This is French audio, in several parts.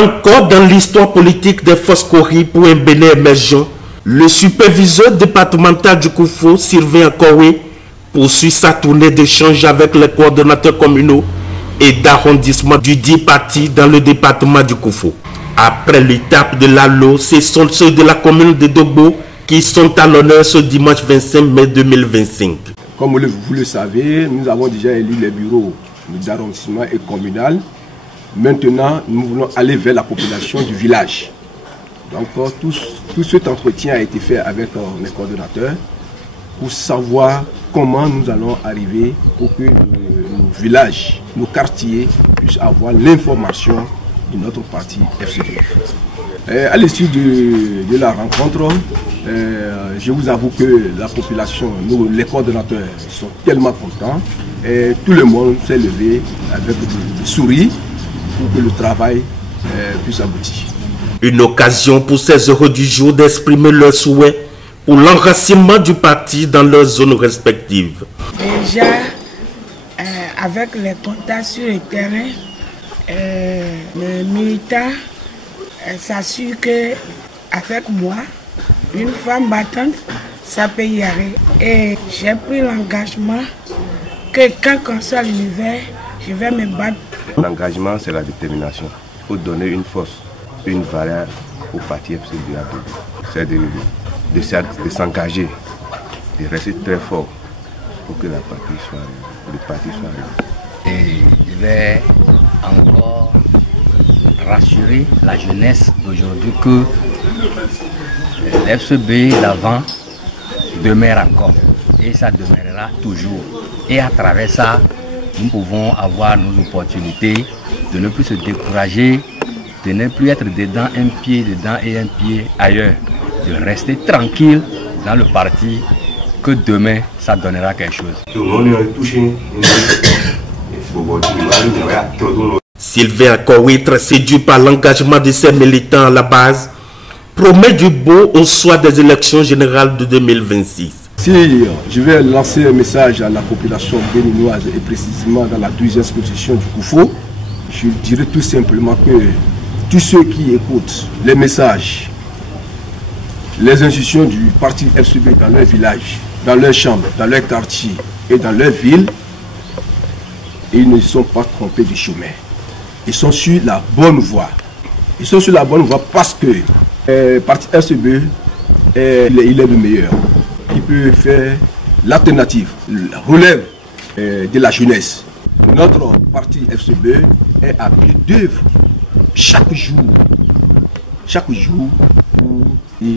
Encore dans l'histoire politique des Foscori pour un Bénin émergent, le superviseur départemental du Koufo, Sylvain Akoué, poursuit sa tournée d'échange avec les coordonnateurs communaux et d'arrondissement du dit parti dans le département du Koufo. Après l'étape de l'Allo, ce sont ceux de la commune de Dogbo qui sont à l'honneur ce dimanche 25 mai 2025. Comme vous le savez, nous avons déjà élu les bureaux d'arrondissement et communal. Maintenant, nous voulons aller vers la population du village. Donc, tout cet entretien a été fait avec les coordonnateurs pour savoir comment nous allons arriver pour que nos villages, nos quartiers puissent avoir l'information de notre parti FCB. À l'issue de la rencontre, je vous avoue que la population, nous, les coordonnateurs, sont tellement contents. Et tout le monde s'est levé avec des sourires pour que le travail puisse aboutir. Une occasion pour ces heureux du jour d'exprimer leurs souhaits pour l'enracinement du parti dans leurs zones respectives. Déjà, avec les contacts sur le terrain, les militants s'assurent qu'avec moi, une femme battante, ça peut y arriver. Et j'ai pris l'engagement que quand on soit à l'univers, je vais me battre. L'engagement, c'est la détermination. Il faut donner une force, une valeur au parti FCBA. C'est de s'engager, de rester très fort pour que le parti soit arrivé. Et je vais encore rassurer la jeunesse d'aujourd'hui que l'FCB d'avant demeure encore et ça demeurera toujours. Et à travers ça, nous pouvons avoir nos opportunités de ne plus se décourager, de ne plus être dedans un pied dedans et un pied ailleurs, de rester tranquille dans le parti, que demain ça donnera quelque chose. Sylvain Akoué, très séduit par l'engagement de ses militants à la base, promet du beau au soir des élections générales de 2026. Si je vais lancer un message à la population béninoise et précisément dans la 12e position du Koufo, je dirais tout simplement que tous ceux qui écoutent les messages, les institutions du parti FCB dans leur village, dans leur chambre, dans leur quartier et dans leur ville, ils ne sont pas trompés du chemin. Ils sont sur la bonne voie. Ils sont sur la bonne voie parce que le parti FCB, il est le meilleur. Il peut faire l'alternative, la relève de la jeunesse. Notre parti FCB est à pied d'œuvre chaque jour pour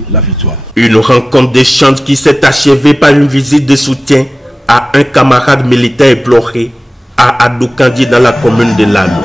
la victoire. Une rencontre d'échange qui s'est achevée par une visite de soutien à un camarade militaire éploré à Adoukandi dans la commune de Lalo.